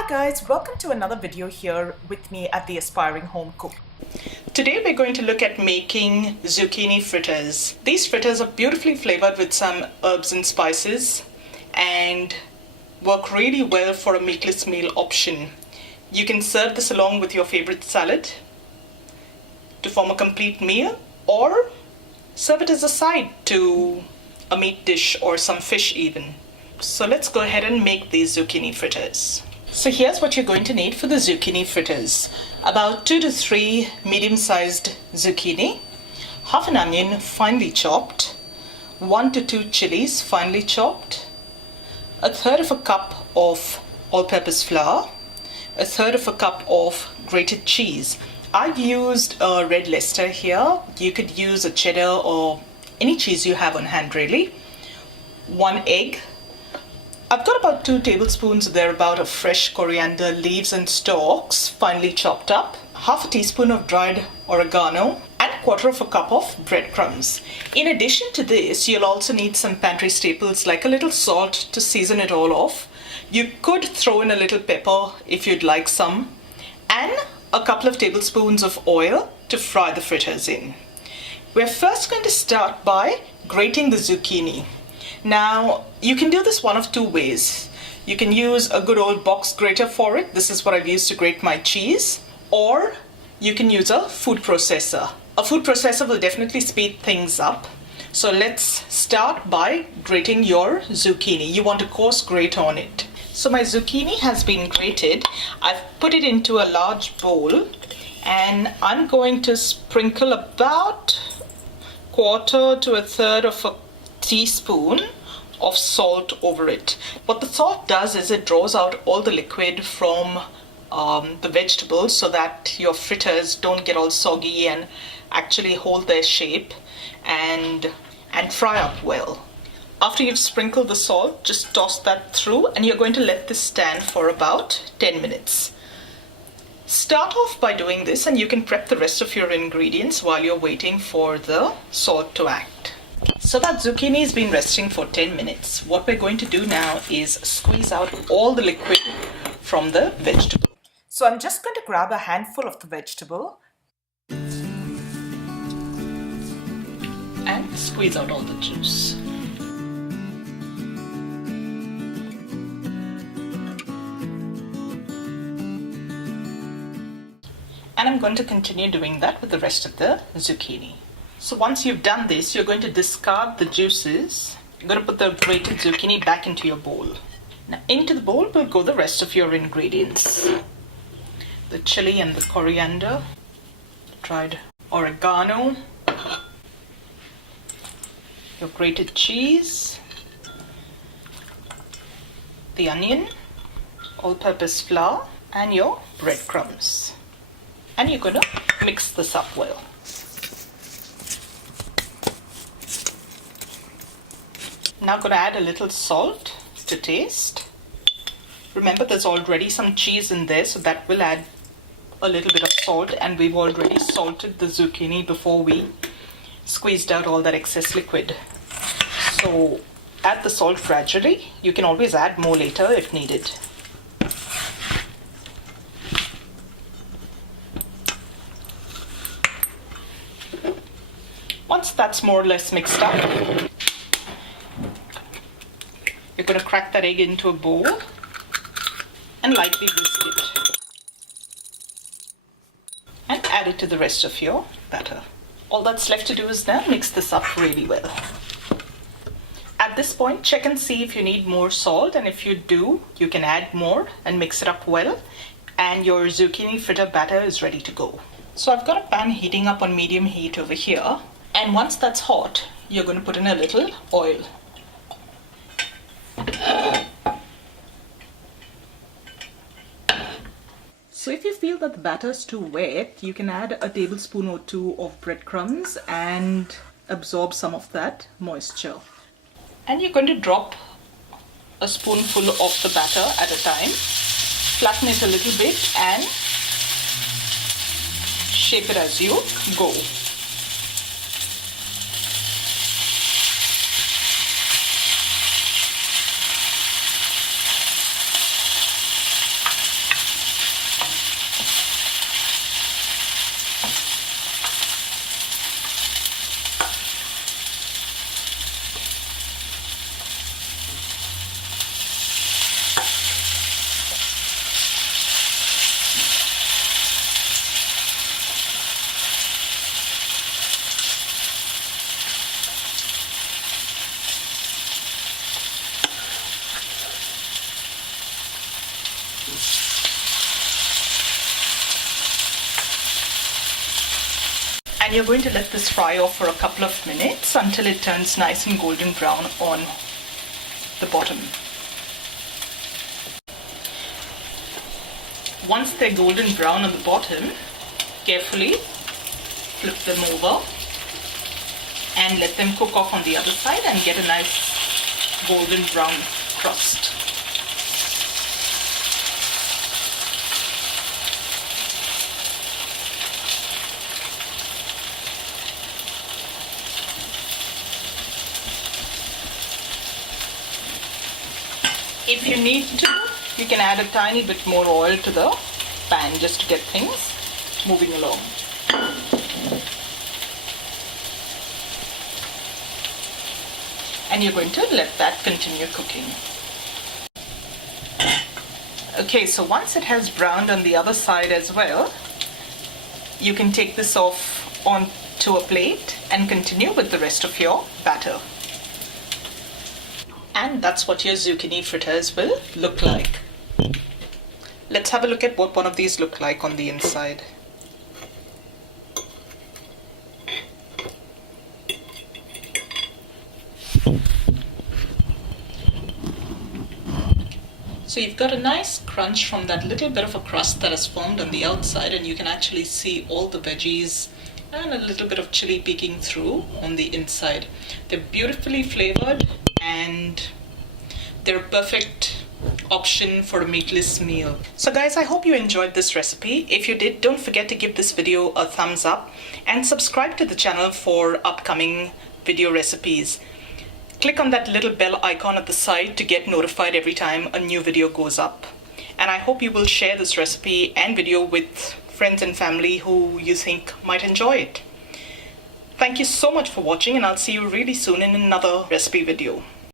Hi guys, welcome to another video here with me at the Aspiring Home Cook. Today we're going to look at making zucchini fritters. These fritters are beautifully flavored with some herbs and spices and work really well for a meatless meal option. You can serve this along with your favorite salad to form a complete meal, or serve it as a side to a meat dish or some fish even. So let's go ahead and make these zucchini fritters. So here's what you're going to need for the zucchini fritters. About 2 to 3 medium-sized zucchini, half an onion finely chopped, 1 to 2 chilies finely chopped, a third of a cup of all-purpose flour, a third of a cup of grated cheese. I've used a red Leicester here. You could use a cheddar or any cheese you have on hand really. 1 egg. I've got about 2 tablespoons thereabout of fresh coriander leaves and stalks finely chopped up, half a teaspoon of dried oregano, and 1/4 cup of breadcrumbs. In addition to this, you'll also need some pantry staples like a little salt to season it all off. You could throw in a little pepper if you'd like some, and a couple of tablespoons of oil to fry the fritters in. We're first going to start by grating the zucchini. Now, you can do this one of 2 ways. You can use a good old box grater for it. This is what I've used to grate my cheese. Or you can use a food processor. A food processor will definitely speed things up. So let's start by grating your zucchini. You want to coarse grate on it. So my zucchini has been grated. I've put it into a large bowl and I'm going to sprinkle about 1/4 to 1/3 of a teaspoon of salt over it. What the salt does is it draws out all the liquid from the vegetables so that your fritters don't get all soggy and actually hold their shape and fry up well. After you've sprinkled the salt, just toss that through and you're going to let this stand for about 10 minutes. Start off by doing this and you can prep the rest of your ingredients while you're waiting for the salt to act. So that zucchini has been resting for 10 minutes. What we're going to do now is squeeze out all the liquid from the vegetable. So I'm just going to grab a handful of the vegetable and squeeze out all the juice. And I'm going to continue doing that with the rest of the zucchini. So once you've done this, you're going to discard the juices. You're going to put the grated zucchini back into your bowl. Now into the bowl will go the rest of your ingredients. The chili and the coriander, dried oregano, your grated cheese, the onion, all-purpose flour, and your breadcrumbs. And you're going to mix this up well. Now I'm going to add a little salt to taste. Remember, there's already some cheese in there, so that will add a little bit of salt, and we've already salted the zucchini before we squeezed out all that excess liquid. So add the salt gradually. You can always add more later if needed. Once that's more or less mixed up, you're going to crack that egg into a bowl and lightly whisk it. And add it to the rest of your batter. All that's left to do is now mix this up really well. At this point, check and see if you need more salt, and if you do, you can add more and mix it up well, and your zucchini fritter batter is ready to go. So I've got a pan heating up on medium heat over here, and once that's hot, you're going to put in a little oil. So if you feel that the batter is too wet, you can add a tablespoon or 2 of breadcrumbs and absorb some of that moisture. And you're going to drop a spoonful of the batter at a time, flatten it a little bit and shape it as you go. And you're going to let this fry off for a couple of minutes until it turns nice and golden brown on the bottom. Once they're golden brown on the bottom, carefully flip them over and let them cook off on the other side and get a nice golden brown crust. If you need to, you can add a tiny bit more oil to the pan just to get things moving along. And you're going to let that continue cooking. Okay, so once it has browned on the other side as well, you can take this off onto a plate and continue with the rest of your batter. And that's what your zucchini fritters will look like. Let's have a look at what one of these look like on the inside. So you've got a nice crunch from that little bit of a crust that has formed on the outside, and you can actually see all the veggies and a little bit of chili peeking through on the inside. They're beautifully flavored and they're a perfect option for a meatless meal. So guys, I hope you enjoyed this recipe. If you did, don't forget to give this video a thumbs up and subscribe to the channel for upcoming video recipes. Click on that little bell icon at the side to get notified every time a new video goes up. And I hope you will share this recipe and video with friends and family who you think might enjoy it. Thank you so much for watching, and I'll see you really soon in another recipe video.